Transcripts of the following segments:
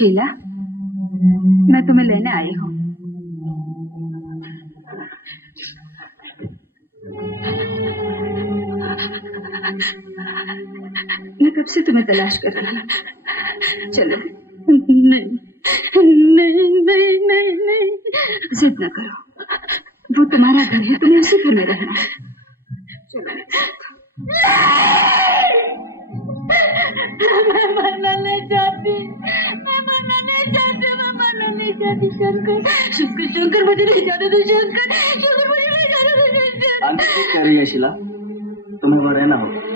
शीला, मैं तुम्हें लेने आई हूँ। मैं कब से तुम्हें तलाश कर रही हूँ। चलो। नहीं नहीं नहीं नहीं नहीं, जिद न करो। वो तुम्हारा घर है, तुम्हें उसी घर में रहना है। चलो। मैं मरना नहीं चाहती, मैं मरना नहीं चाहती, मैं मरना नहीं चाहती। शंकर शंकर शंकर, मुझे नहीं जाने दो। शंकर शंकर, मुझे नहीं जाने दो। आंटी क्या कह रही है शीला? तुम्हें वहाँ रहना होगा।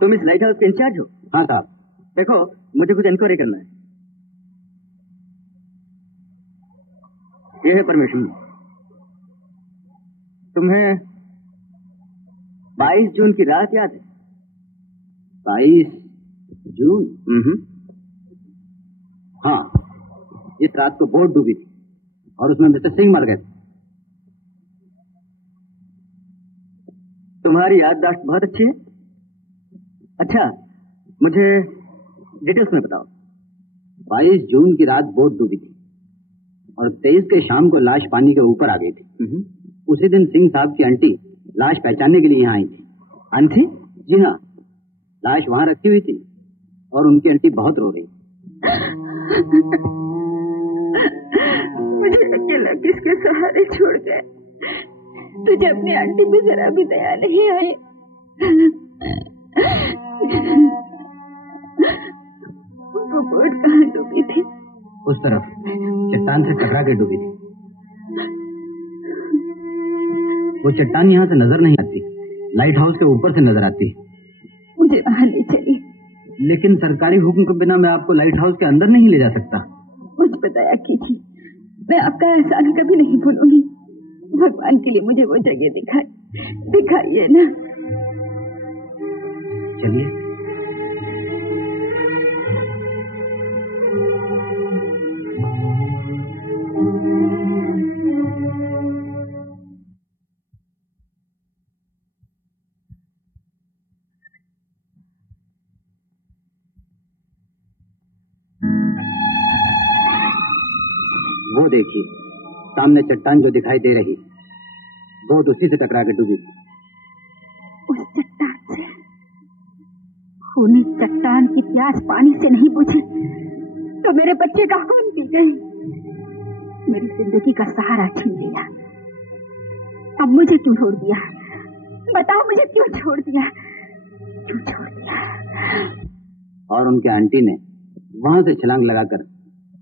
तुम इस लाइट हाउस के इंचार्ज हो? हाँ साहब। देखो, मुझे कुछ इंक्वायरी करना है। यह है परमिशन। तुम्हें 22 जून की रात याद है? 22 जून? हाँ, इस रात को बोट डूबी थी और उसमें मिस्टर सिंह मर गए थे। तुम्हारी याददाश्त बहुत अच्छी है। अच्छा, मुझे डिटेल्स में बताओ। 22 जून की रात बोट डूबी थी और 23 के शाम को लाश पानी के ऊपर आ गई थी। उसी दिन सिंह साहब की आंटी लाश पहचानने के लिए यहाँ आई थी। आंटी? जी हाँ, लाश वहां रखी हुई थी और उनकी आंटी बहुत रो रही। मुझे अकेला किसके सहारे छोड़ गए? तुझे अपनी आंटी पे जरा भी दया नहीं आई। वो बोट कहाँ डूबी थी? उस तरफ चट्टान से टकरा के डूबी थी। वो चट्टान यहाँ से नजर नहीं आती, लाइट हाउस के ऊपर से नजर आती। मुझे वहां ले चलिए। लेकिन सरकारी हुक्म के बिना मैं आपको लाइट हाउस के अंदर नहीं ले जा सकता। मुझ पर दया कीजिए, मैं आपका एहसान कभी नहीं भूलूंगी। भगवान के लिए मुझे वो जगह दिखाइए ना। चलिए। वो देखिए, सामने चट्टान जो दिखाई दे रही, बोट उसी से टकरा के डूबी थी। उस चट्टान से? खूनी चट्टान की प्यास पानी से नहीं बुझी तो मेरे बच्चे का खून पी गई, मेरी जिंदगी का सहारा छीन लिया। अब मुझे क्यों छोड़ दिया? बताओ, मुझे क्यों छोड़ दिया? क्यों छोड़ दिया? और उनके आंटी ने वहां से छलांग लगाकर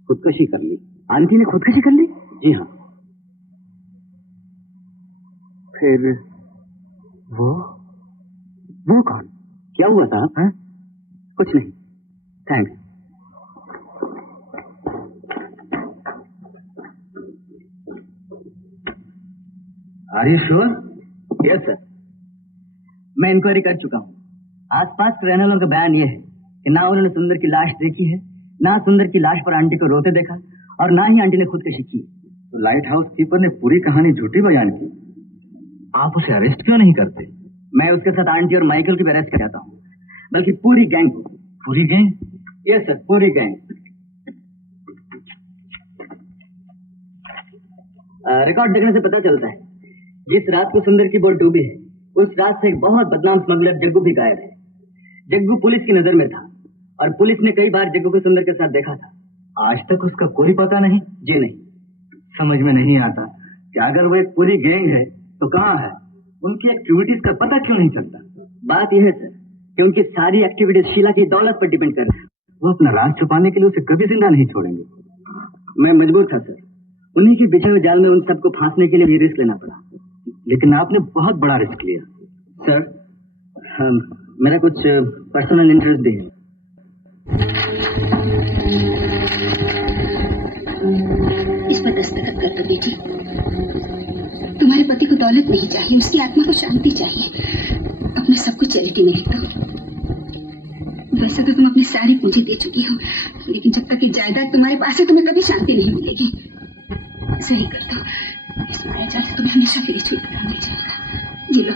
खुदकुशी कर ली। आंटी ने खुदकुशी कर ली? जी हाँ। फिर वो कौन? क्या हुआ साहब? हाँ? कुछ नहीं, thanks. Are you sure? Yes sir, मैं इंक्वायरी कर चुका हूँ। आसपास के रहने वालों का बयान यह है कि ना उन्होंने सुंदर की लाश देखी है, ना सुंदर की लाश पर आंटी को रोते देखा, और ना ही आंटी ने खुदकुशी की। तो लाइट हाउस कीपर ने पूरी कहानी झूठी बयान की। आप उसे अरेस्ट क्यों नहीं करते? मैं उसके साथ आंटी और माइकल की भी अरेस्ट कर जाता हूँ, बल्कि पूरी गैंग को। पूरी गैंग? यस सर, पूरी गैंग। रिकॉर्ड देखने से पता चलता है जिस रात को सुंदर की बोट डूबी है, उस रात से एक बहुत बदनाम स्मगलर जग्गू भी गायब है। जग्गू पुलिस की नजर में था और पुलिस ने कई बार जग्गू को सुंदर के साथ देखा था। आज तक उसका कोई पता नहीं? जी नहीं। समझ में नहीं आता कि अगर वो एक पूरी गैंग है तो कहाँ है? उनकी एक्टिविटीज का पता क्यों नहीं चलता? बात यह है सर कि उनकी सारी एक्टिविटीज शीला की दौलत पर डिपेंड कर रही है। वो अपना राज छुपाने के लिए उसे कभी जिंदा नहीं छोड़ेंगे। मैं मजबूर था सर, उन्हीं के बिछे हुए जाल में उन सबको फांसने के लिए भी रिस्क लेना पड़ा। लेकिन आपने बहुत बड़ा रिस्क लिया सर। मेरा कुछ पर्सनल इंटरेस्ट भी है। इस पर दस्तखत कर दो बेटी। तुम्हारे पति को दौलत नहीं चाहिए, उसकी आत्मा को शांति चाहिए। अपना सब कुछ चैरिटी में लिख दो। वैसे तो तुम अपनी सारी पूंजी दे चुकी हो, लेकिन जब तक ये जायदाद तुम्हारे पास है तुम्हें कभी शांति नहीं मिलेगी। सही कर दो, इस माया जाल से तुम्हें हमेशा के लिए छुटकारा मिल जाएगा। जी लो।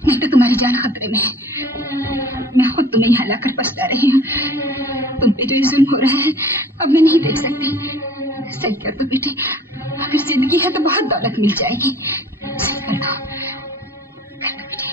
नहीं तो तुम्हारी जान खतरे में है। मैं खुद तुम्हें यहाँ लाकर पछता रही हूँ। तुम पे जो ये जुल्म हो रहा है अब मैं नहीं देख सकती। सही कर दो बेटी, अगर जिंदगी है तो बहुत दौलत मिल जाएगी। सही कर दो बेटी।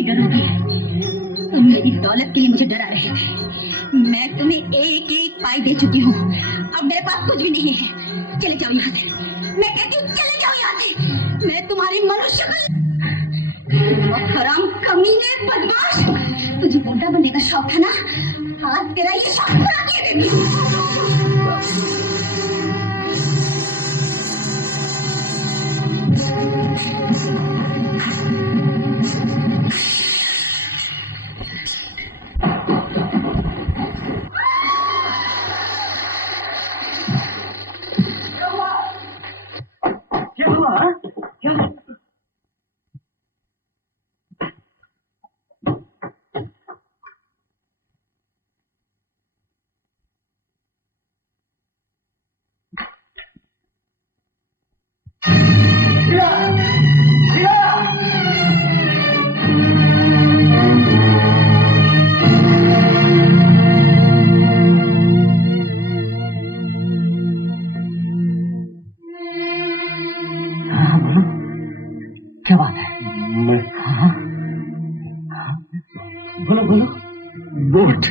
नहीं डरोगे। तुम मेरी दौलत के लिए मुझे डरा रहे थे। मैं तुम्हें एक एक पाई दे चुकी हूँ। अब मेरे पास कुछ भी नहीं है। चले जाओ यहाँ से। मैं कहती हूँ चले जाओ यहाँ से। मैं तुम्हारी मनुष्य हराम कमीने बदमाश। तुझे गुंडा बनने का शौक है ना? आज तेरा ये शौक पूरा किए देती हूँ। क्या बात है? हाँ? बोलो बोलो। वोट।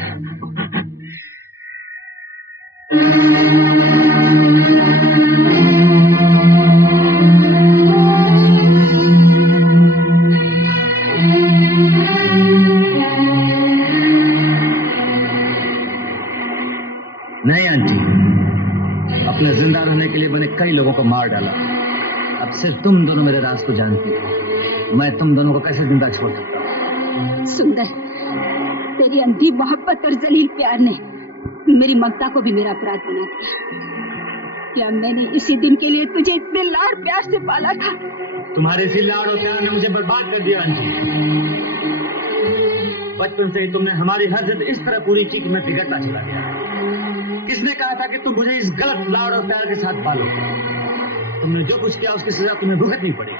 नहीं आंटी, अपने जिंदा रहने के लिए मैंने कई लोगों को मार डाला। अब सिर्फ तुम दोनों मेरे राज को जानती हो। मैं तुम दोनों को कैसे जिंदा छोड़ सकता हूँ? सुंदर, तेरी अंधी मोहब्बत और जलील प्यार ने मेरी ममता को भी मेरा अपराध बना दिया। क्या मैंने इसी दिन के लिए तुझे इतने लाड़ प्यार से पाला था? तुम्हारे इसी लाड़ और प्यार ने मुझे बर्बाद कर दिया आंटी। बचपन से ही तुमने हमारी हर जिद इस तरह पूरी की कि मैं बिगड़ता चला गया। किसने कहा था कि तुम मुझे इस गलत लाड़ और प्यार के साथ पालो? तुमने जो कुछ किया उसकी सजा तुम्हें भुगतनी पड़ेगी।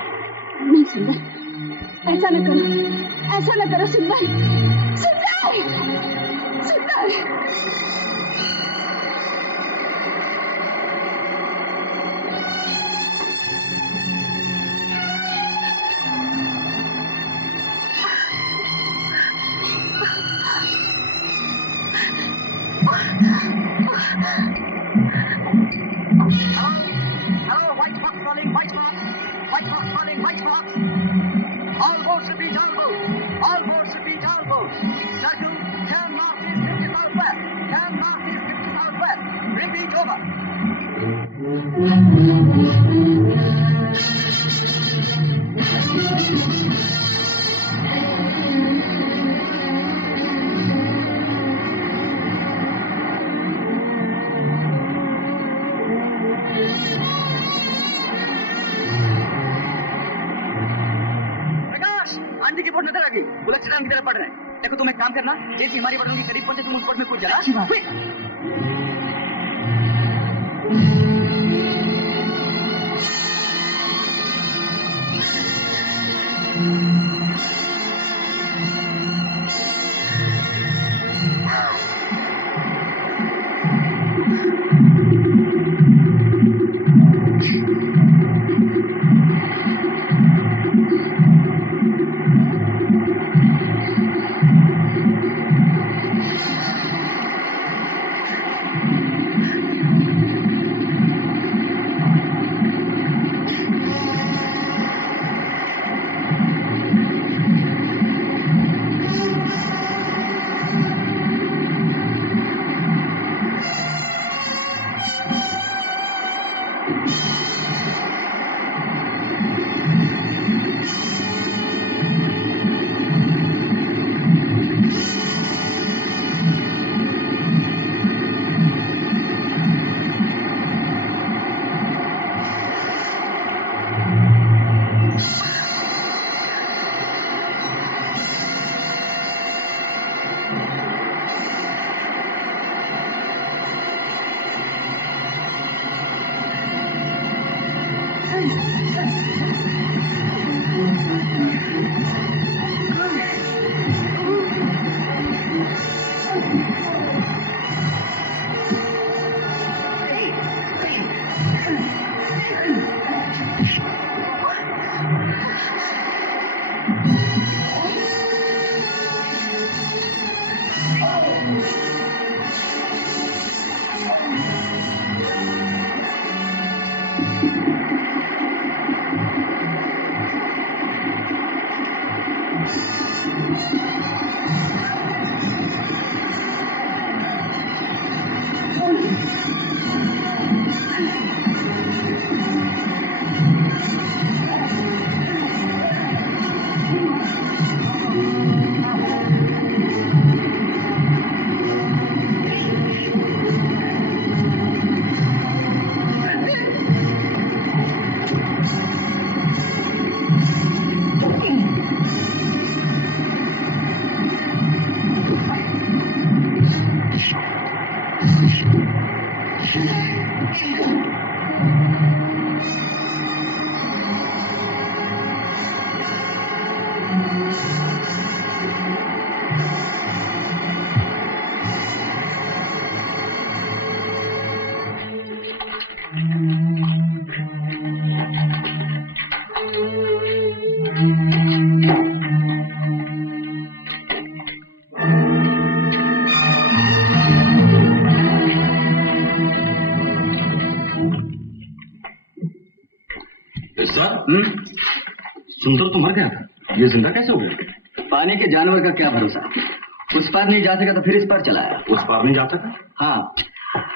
नहीं सुंदर, ऐसा न करो, ऐसा न करो सुंदर। सुंदर, सुंदर। Hello, White Fox calling, White Fox. White Fox calling, White Fox. All boats repeat, all boats. All boats repeat, all boats. Circle, turn northeast, 50 southwest. Turn northeast, 50 southwest. Repeat, over. Aunty की boat नजर आ गई। Bullet चट्टान की तरफ पड़ रहे हैं। देखो तुम एक काम करना, जैसे हमारी बटों के करीब पहुंचे तुम उस बोट में कूद जाना। सुंदर तो मर गया था, ये जिंदा कैसे हो गया? पानी के जानवर का क्या भरोसा, उस पार नहीं जा सका तो फिर इस पार चला आया। उस पार नहीं जा सका? हाँ,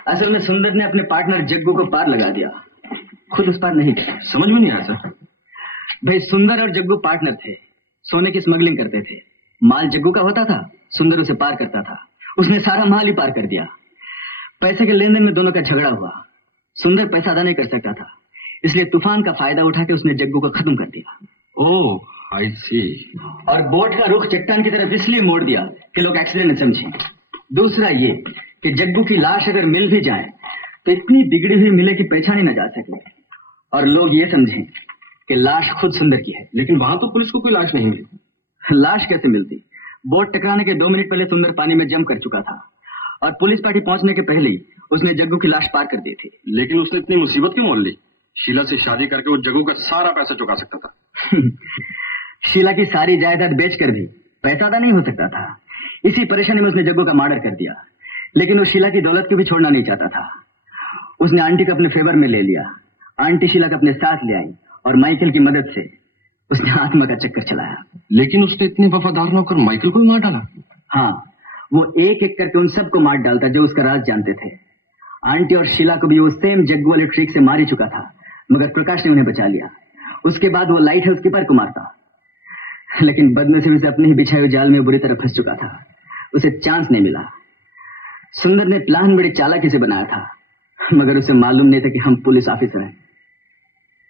असल में सुंदर ने अपने पार्टनर जग्गू को पार लगा दिया, खुद उस पार नहीं गया। समझ में नहीं आया सर। भाई सुंदर और जग्गू पार्टनर थे, सोने की स्मगलिंग करते थे। माल जग्गू का होता था, सुंदर उसे पार करता था। उसने सारा माल ही पार कर दिया। पैसे के लेन देन में दोनों का झगड़ा हुआ। सुंदर पैसा अदा नहीं कर सकता था, इसलिए तूफान का फायदा उठा के उसने जग्गू को खत्म कर दिया। ओह, आई सी। और बोट का रुख चट्टान की तरफ इसलिए मोड़ दिया कि लोग एक्सीडेंट न समझें। दूसरा ये कि जग्गू की लाश अगर मिल भी जाए तो इतनी बिगड़ी हुई मिले कि पहचानी न जा सके और लोग ये समझें कि लाश खुद सुंदर की है। लेकिन वहां तो पुलिस को कोई लाश नहीं मिली। लाश कैसे मिलती? बोट टकराने के 2 मिनट पहले सुंदर पानी में जम कर चुका था और पुलिस पार्टी पहुंचने के पहले ही उसने जग्गू की लाश पार कर दी थी। लेकिन उसने इतनी मुसीबत क्यों मोल ली? शीला से शादी करके वो जग्गू का सारा पैसा चुका सकता था। शीला की सारी जायदाद बेचकर भी पैसा अदा नहीं हो सकता था। इसी परेशानी में उसने जग्गू का मर्डर कर दिया। लेकिन वो शीला की दौलत को भी छोड़ना नहीं चाहता था। उसने आंटी को अपने फेवर में ले लिया। आंटी शीला को अपने साथ ले आई और माइकल की मदद से उसने आत्मा का चक्कर चलाया। लेकिन उसने इतने वफादार न होकर माइकल को ही मार डाला। हाँ, वो एक एक करके उन सबको मार डालता जो उसका राज जानते थे। आंटी और शीला को भी वो सेम जग्गू वाले ट्रिक से मार ही चुका था, मगर प्रकाश ने उन्हें बचा लिया। उसके बाद वो लाइट हाउस कीपर को मारता, लेकिन बदनसीबी से अपने ही बिछाए हुए जाल में बुरी तरह फंस चुका था। उसे चांस नहीं मिला। सुंदर ने प्लान बड़ी चालाकी से बनाया था, मगर उसे मालूम नहीं था कि हम पुलिस ऑफिसर हैं।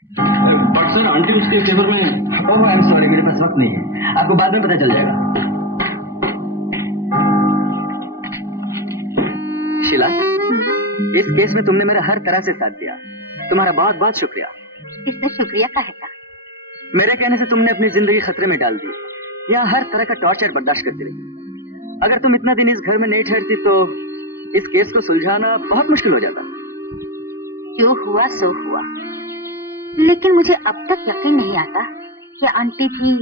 बट सर, आंटी उसके फेवर में। ओह, आई एम सॉरी, मेरे पास वक्त नहीं है, आपको बाद में पता चल जाएगा। शीला, इस केस में तुमने मेरा हर तरह से साथ दिया, तुम्हारा बहुत बहुत शुक्रिया। इसमें शुक्रिया का है? मेरे कहने से तुमने अपनी जिंदगी खतरे में डाल दी। यहाँ हर तरह का टॉर्चर बर्दाश्त करती रही। अगर तुम इतना दिन इस घर में नहीं ठहरती तो इस केस को सुलझाना बहुत मुश्किल हो जाता। जो हुआ सो हुआ, लेकिन मुझे अब तक यकीन नहीं आता कि आंटी भी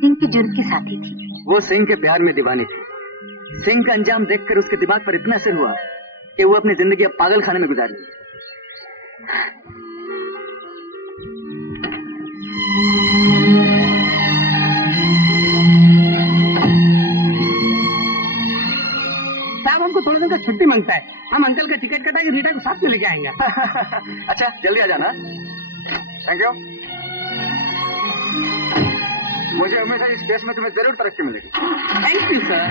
सिंह के जुर्म की साथी थी। वो सिंह के प्यार में दीवानी थी। सिंह का अंजाम देखकर उसके दिमाग पर इतना असर हुआ कि वो अपनी जिंदगी अब पागल खाने में गुजार दी। साहब, हमको थोड़ा दिन का छुट्टी मांगता है। हम अंकल का टिकट कटा के रीटा को साथ में लेके आएंगे। अच्छा, जल्दी आ जाना। Thank you. मुझे उम्मीद है इस केस में तुम्हें जरूर तरक्की मिलेगी। Thank you sir.